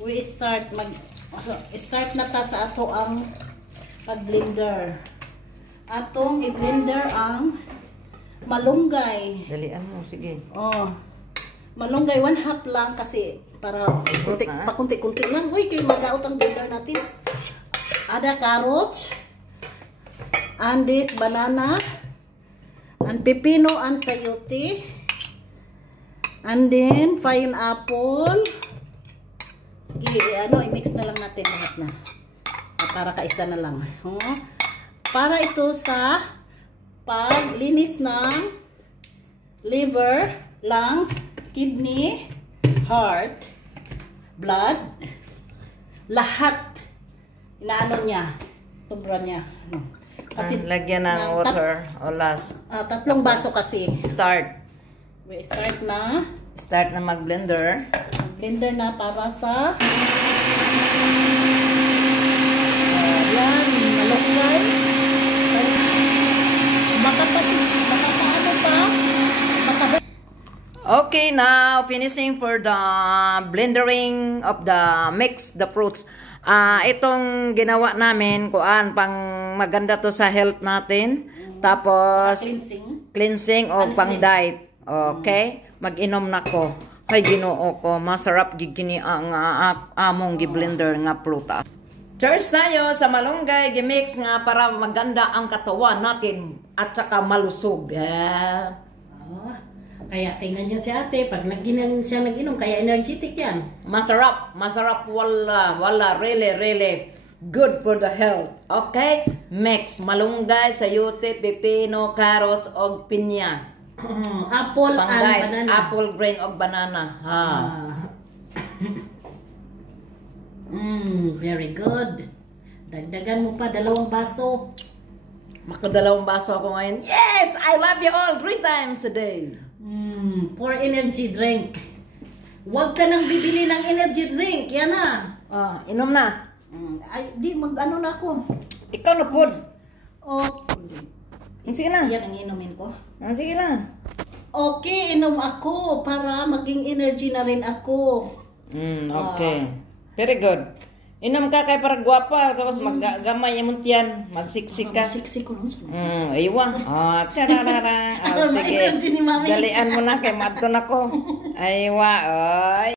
we start na ta sa ato ang pag-blender. Atong i-blender ang malunggay. Dalian mo, sige. Oh. Malunggay 1/2 lang kasi para pakunti-kunti lang. Uy, kay magaot ang blender natin. Ada carrots, and this banana, and pepino and sayote, and then pineapple. Sige, i-mix na lang natin lahat na. Para kaisa na lang. Oh. Para ito sa paglinis ng liver, lungs, kidney, heart, blood, lahat inaano niya, sobra niya. Kasi lagyan ng water o last. 3 baso kasi. Start. We start na mag-blender. Blender na para sa yan, malunggay. Baka ano pa? Okay, now finishing for the blendering of the mix the fruits. Itong ginawa namin kuan pang maganda to sa health natin. Tapos cleansing o pang diet. Okay? Mag-inom na ko. Hay Ginoo ko, masarap gigini ang among gi-blender nga prutas. Cheers tayo sa malunggay gimix nga para maganda ang katawan natin at saka malusog. Kaya tingnan niyo si ate, pag siya nag-inom, kaya energetic yan. Masarap, wala, really good for the health. Okay? Mix, malunggay, sayote, pepino, carrots, og pinya. Apple and banana. Apple, grain, og banana. Very good. Dagdagan mo pa, 2 baso. Makadalawang baso ako ngayon. Yes! I love you all 3 times a day. For energy drink. Huwag ka nang bibili ng energy drink. Yan na. Inom na. Ay, di mag-ano na ako. Ikaw na po. Sige na. Yan ang inumin ko. Sige na. Okay, inom ako para maging energy na rin ako. Okay. Very good. Inom ka kay para gwapa, tapos maggamay yung tiyan, magsiksik ka. Magsiksik ko nun. Aywa. Tararara. Sige. Dalian mo na kay madto na ko. Aywa, oy.